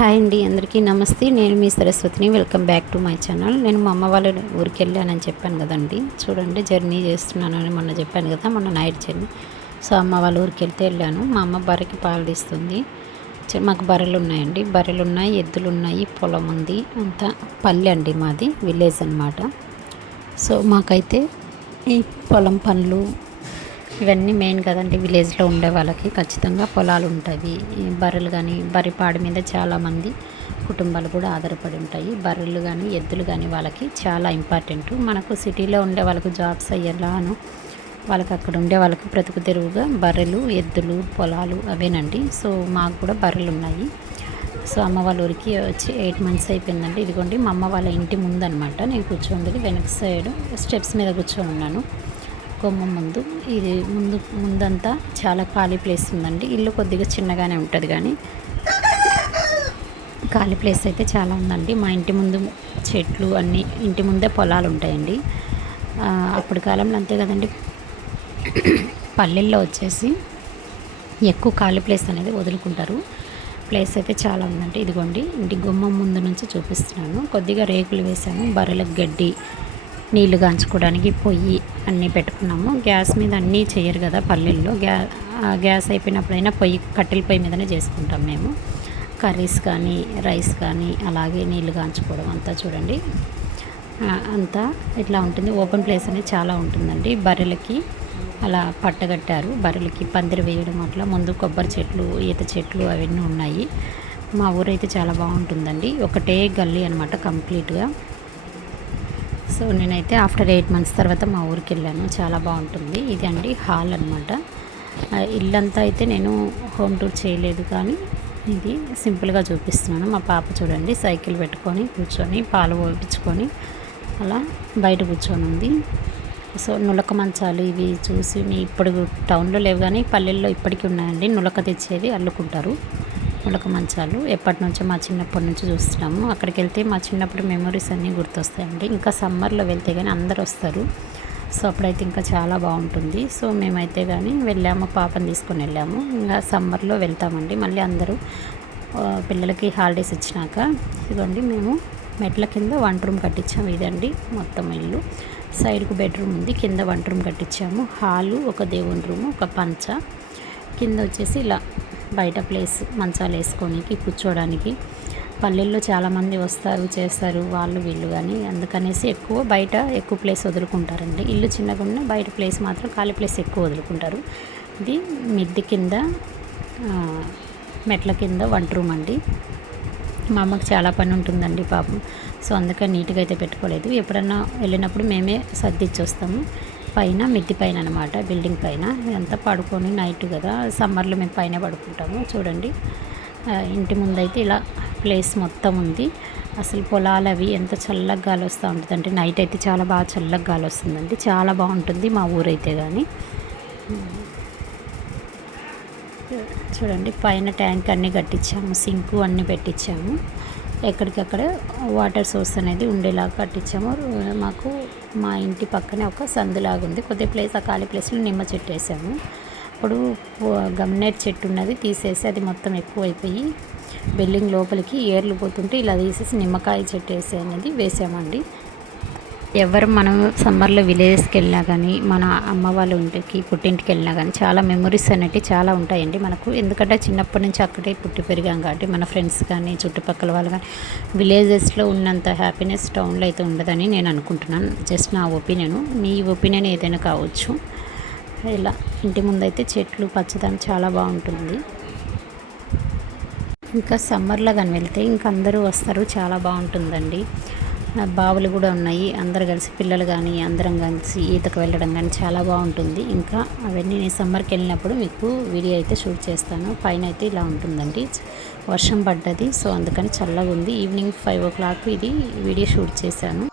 Hi అండి అందరికీ నమస్తే. నేను మీ సరస్వతిని. Welcome back to my channel నేను మా అమ్మ వాళ్ళ ఊరికి వెళ్ళానని చెప్పాను కదండి. చూడండి జర్నీ చేస్తున్నానని మొన్న చెప్పాను కదా మొన్న నైట్ జర్నీ సో అమ్మ వాళ్ళ ఊరికి వెళ్తే వెళ్ళాను. మా అమ్మ బర్రెకి పాలు తీస్తుంది. మాకు బర్రెలు ఉన్నాయండి. బర్రెలు ఉన్నాయి ఎద్దులు ఉన్నాయి పొలం ఉంది. అంతా పల్లె అండి మాది విలేజ్ అన్నమాట. సో మాకైతే ఈ పొలం పనులు ఇవన్నీ మెయిన్ కదండి విలేజ్లో ఉండే వాళ్ళకి ఖచ్చితంగా పొలాలు ఉంటాయి. బర్రెలు కానీ బర్రె పాడి మీద చాలామంది కుటుంబాలు కూడా ఆధారపడి ఉంటాయి. బర్రెలు కానీ ఎద్దులు కానీ వాళ్ళకి చాలా ఇంపార్టెంట్ మనకు సిటీలో ఉండే వాళ్ళకు జాబ్స్ అయ్యేలాను వాళ్ళకి అక్కడ ఉండే వాళ్ళకి బ్రతుకు తెరువుగా బర్రెలు ఎద్దులు పొలాలు అవేనండి. సో మాకు కూడా బర్రెలు ఉన్నాయి. సో అమ్మ వాళ్ళ ఊరికి వచ్చి ఎయిట్ మంత్స్ అయిపోయిందండి. ఇదిగోండి మా అమ్మ వాళ్ళ ఇంటి ముందు అనమాట నేను కూర్చోండి వెనక సైడ్ స్టెప్స్ మీద కూర్చొని ఉన్నాను. కొమ్మ ముందు. ఇది ముందు ముందంతా చాలా ఖాళీ ప్లేస్ ఉందండి. ఇల్లు కొద్దిగా చిన్నగానే ఉంటుంది కానీ. ఖాళీ ప్లేస్ అయితే చాలా ఉందండి. మా ఇంటి ముందు చెట్లు అన్నీ ఇంటి ముందే పొలాలు ఉంటాయండి. అప్పటి అప్పుడు కాలంలో అంతే కదండి. పల్లెల్లో వచ్చేసి ఎక్కువ ఖాళీ ప్లేస్ అనేది వదులుకుంటారు. ప్లేస్ అయితే చాలా ఉందండి. ఇదిగోండి ఇంటి గుమ్మం ముందు నుంచి చూపిస్తున్నాను. కొద్దిగా రేకులు వేసాము బర్రెలకు గడ్డి నీళ్ళు కాంచుకోవడానికి పొయ్యి అన్నీ పెట్టుకున్నాము. గ్యాస్ మీద అన్నీ చేయరు కదా పల్లెల్లో. గ్యా గ్యాస్ అయిపోయినప్పుడైనా పొయ్యి కట్టెల పొయ్యి మీదనే చేసుకుంటాం మేము. కర్రీస్ కానీ రైస్ కానీ అలాగే నీళ్ళు కాంచుకోవడం అంతా చూడండి. అంతా ఇట్లా ఉంటుంది. ఓపెన్ ప్లేస్ అనేది చాలా ఉంటుందండి. బర్రెలకి అలా పట్టగట్టారు. బర్రెలకి పందిరి వేయడం అట్లా. ముందు కొబ్బరి చెట్లు ఈత చెట్లు అవన్నీ ఉన్నాయి. మా ఊరైతే చాలా బాగుంటుందండి. ఒకటే గల్లీ అనమాట కంప్లీట్గా. సో నేనైతే ఆఫ్టర్ ఎయిట్ మంత్స్ తర్వాత మా ఊరికి వెళ్ళాను. చాలా బాగుంటుంది. ఇది అండి హాల్ అనమాట ఇల్లంతా అయితే నేను హోమ్ టూర్ చేయలేదు కానీ ఇది సింపుల్గా చూపిస్తున్నాను. మా పాప చూడండి సైకిల్ పెట్టుకొని కూర్చొని పాలు పోయించుకొని అలా బయట కూర్చొని ఉంది. సో నులక మంచాలు ఇవి చూసి మీ ఇప్పుడు టౌన్లో లేవు కానీ పల్లెల్లో ఇప్పటికీ ఉన్నాయండి. నులక తెచ్చేది అల్లుకుంటారు. నులక మంచాలు ఎప్పటి నుంచో మా చిన్నప్పటి నుంచి చూస్తున్నాము. అక్కడికి వెళ్తే మా చిన్నప్పుడు మెమొరీస్ అన్నీ గుర్తొస్తాయండి. ఇంకా సమ్మర్లో వెళ్తే కానీ అందరు వస్తారు. సో అప్పుడైతే ఇంకా చాలా బాగుంటుంది. సో మేమైతే కానీ వెళ్ళాము పాపని తీసుకొని వెళ్ళాము. ఇంకా సమ్మర్లో వెళ్తామండి. మళ్ళీ అందరూ పిల్లలకి హాలిడేస్ ఇచ్చినాక ఇదిగోండి మేము మెట్ల కింద వంట రూమ్ కట్టించాము ఇదండి మొత్తం ఇల్లు. సైడ్కు బెడ్రూమ్ ఉంది. కింద వంట రూమ్ కట్టించాము. హాలు ఒక దేవుని రూము ఒక పంచ. కింద వచ్చేసి ఇలా బయట ప్లేస్ మంచాలు వేసుకోనికి కూర్చోడానికి. పల్లెల్లో చాలామంది వస్తారు చేస్తారు వాళ్ళు వీళ్ళు కానీ అందుకనేసి ఎక్కువ బయట ఎక్కువ ప్లేస్ వదులుకుంటారండి. ఇల్లు చిన్నగా ఉన్న బయట ప్లేస్ మాత్రం ఖాళీ ప్లేస్ ఎక్కువ వదులుకుంటారు. ఇది మిద్ది కింద మెట్ల కింద వంట రూమ్ అండి. మా అమ్మకి చాలా పని ఉంటుందండి పాపం. సో అందుకని నీట్గా అయితే పెట్టుకోలేదు. ఎప్పుడన్నా వెళ్ళినప్పుడు మేమే సర్దిచ్చి వస్తాము. పైన మిద్ది పైన అనమాట బిల్డింగ్ పైన. ఇదంతా పడుకొని నైట్ కదా సమ్మర్లో మేము పైన పడుకుంటాము చూడండి. ఇంటి ముందైతే ఇలా ప్లేస్ మొత్తం ఉంది. అసలు పొలాలు అవి ఎంత చల్లగా గాలి వస్తూ ఉంటుంది అంటే నైట్ అయితే చాలా బాగా చల్లగా గాలి వస్తుందండి. చాలా బాగుంటుంది మా ఊరైతే కానీ చూడండి పైన ట్యాంక్ అన్నీ కట్టించాము సింకు అన్నీ పెట్టించాము. ఎక్కడికక్కడ వాటర్ సోర్స్ అనేది ఉండేలాగా కట్టించాము. మాకు మా ఇంటి పక్కనే ఒక సందులాగా ఉంది. కొద్ది ప్లేస్ ఆ ఖాళీ ప్లేస్లో నిమ్మ చెట్టు వేసాము. అప్పుడు గమ్నేట్ చెట్టు ఉన్నది తీసేసి అది మొత్తం ఎక్కువైపోయి బిల్డింగ్ లోపలికి ఏర్లు పోతుంటే ఇలా తీసేసి నిమ్మకాయ చెట్టు వేసే అనేది వేసామండి. ఎవరు మనం సమ్మర్లో విలేజెస్కి వెళ్ళినా కానీ మన అమ్మ వాళ్ళ ఇంటికి పుట్టింటికి వెళ్ళినా కానీ చాలా మెమరీస్ అనేవి చాలా ఉంటాయండి మనకు. ఎందుకంటే చిన్నప్పటి నుంచి అక్కడే పుట్టి పెరిగాం కాబట్టి మన ఫ్రెండ్స్ కానీ చుట్టుపక్కల వాళ్ళు కానీ విలేజెస్లో ఉన్నంత హ్యాపీనెస్ టౌన్లో అయితే ఉండదని నేను అనుకుంటున్నాను. జస్ట్ నా ఒపీనియన్. మీ ఒపీనియన్ ఏదైనా కావచ్చు. ఇలా ఇంటి ముందైతే చెట్లు పచ్చదనం చాలా బాగుంటుంది. ఇంకా సమ్మర్లో కానీ వెళ్తే ఇంకా అందరూ వస్తారు చాలా బాగుంటుందండి. బావులు కూడా ఉన్నాయి. అందరు కలిసి పిల్లలు కానీ అందరం కలిసి ఈతకు వెళ్ళడం కానీ చాలా బాగుంటుంది ఇంకా అవన్నీ నేను సమ్మర్కి వెళ్ళినప్పుడు మీకు వీడియో అయితే షూట్ చేస్తాను. పైన అయితే ఇలా ఉంటుందండి. వర్షం పడ్డది. సో అందుకని చల్లగా ఉంది ఈవినింగ్ ఫైవ్ ఓ క్లాక్ ఇది వీడియో షూట్ చేశాను.